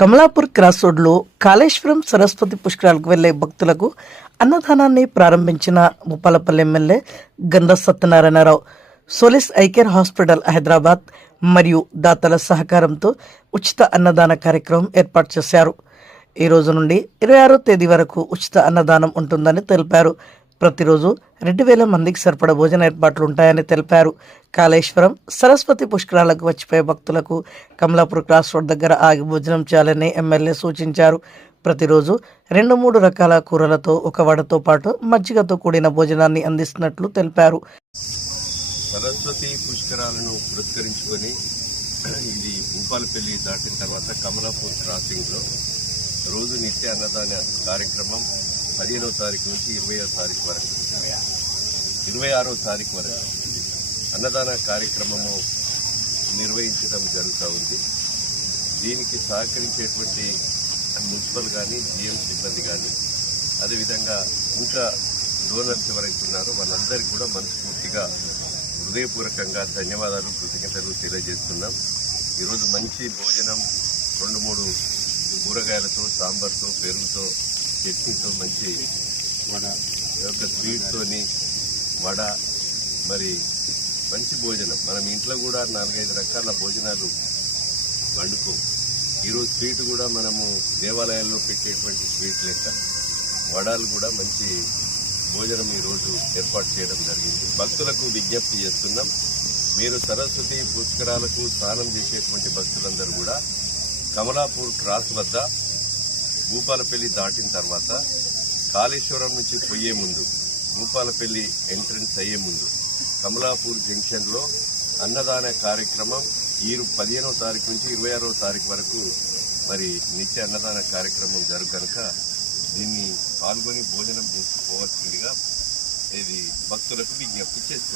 Kamalapur cross రోడ్లో కాళేశ్వరం సరస్వతి పుష్కరాలకు వెళ్లే భక్తులకు అన్నదానాన్ని ప్రారంభించిన భూపాలపల్లి ఎమ్మెల్యే గంధ సత్యనారాయణరావు. సోలిస్ ఐకేర్ హాస్పిటల్ హైదరాబాద్ మరియు దాతల సహకారంతో ఉచిత అన్నదాన కార్యక్రమం ఏర్పాటు చేశారు. ఈ రోజు నుండి 26వ తేదీ వరకు ఉచిత అన్నదానం ఉంటుందని తెలిపారు. ప్రతిరోజు 2,000 మందికి సరిపడ భోజన ఏర్పాట్లు ఉంటాయని తెలిపారు. కాళేశ్వరం సరస్వతి పుష్కరాలకు వచ్చిపోయే భక్తులకు కమలాపూర్ క్రాస్ రోడ్ దగ్గర ఆగి భోజనం చేయాలని ఎమ్మెల్యే సూచించారు. ప్రతిరోజు 2-3 రకాల కూరలతో ఒక వడతో పాటు మజ్జిగతో కూడిన భోజనాన్ని అందిస్తున్నట్లు తెలిపారు. సరస్వతి పుష్కరాలను పురస్కరించుకొని ఇది భూపాలపల్లి దాటిన తర్వాత కమలాపూర్ క్రాసింగ్లో రోజు నిత్య అన్నదాన కార్యక్రమం 15వ తారీఖు నుంచి 20వ తారీఖు వరకు 26వ తారీఖు వరకు అన్నదాన కార్యక్రమము నిర్వహించడం జరుగుతూ ఉంది. దీనికి సహకరించేటువంటి మున్సిపల్ కానీ జిఎం సిబ్బంది కానీ అదేవిధంగా ఇంకా డోనర్స్ ఎవరైతే ఉన్నారో వాళ్ళందరికీ కూడా మనస్ఫూర్తిగా హృదయపూర్వకంగా ధన్యవాదాలు, కృతజ్ఞతలు తెలియజేస్తున్నాం. ఈరోజు మంచి భోజనం 2-3 కూరగాయలతో, సాంబార్తో, పెరుగుతో, చట్నీతో, మంచి యొక్క స్వీట్తోని వడ, మరి మంచి భోజనం. మనం ఇంట్లో కూడా 4-5 రకాల భోజనాలు వండుకో. ఈరోజు స్వీట్ కూడా మనము దేవాలయాల్లో పెట్టేటువంటి స్వీట్ లెక్క వడాలు కూడా మంచి భోజనం ఈరోజు ఏర్పాటు చేయడం జరిగింది. భక్తులకు విజ్ఞప్తి చేస్తున్నాం, మీరు సరస్వతి పుష్కరాలకు స్నానం చేసేటువంటి భక్తులందరూ కూడా కమలాపూర్ క్రాస్ వద్ద భూపాలపల్లి దాటిన తర్వాత కాళేశ్వరం నుంచి పోయే ముందు, భూపాలపల్లి ఎంట్రన్స్ అయ్యే ముందు కమలాపూర్ జంక్షన్లో అన్నదాన కార్యక్రమం 15వ తారీఖు నుంచి 26వ తారీఖు వరకు మరి నిత్య అన్నదాన కార్యక్రమం జరుగు కనుక దీన్ని పాల్గొని భోజనం చేసుకోవాల్సిందిగా ఇది భక్తులకు విజ్ఞప్తి చేస్తుంది.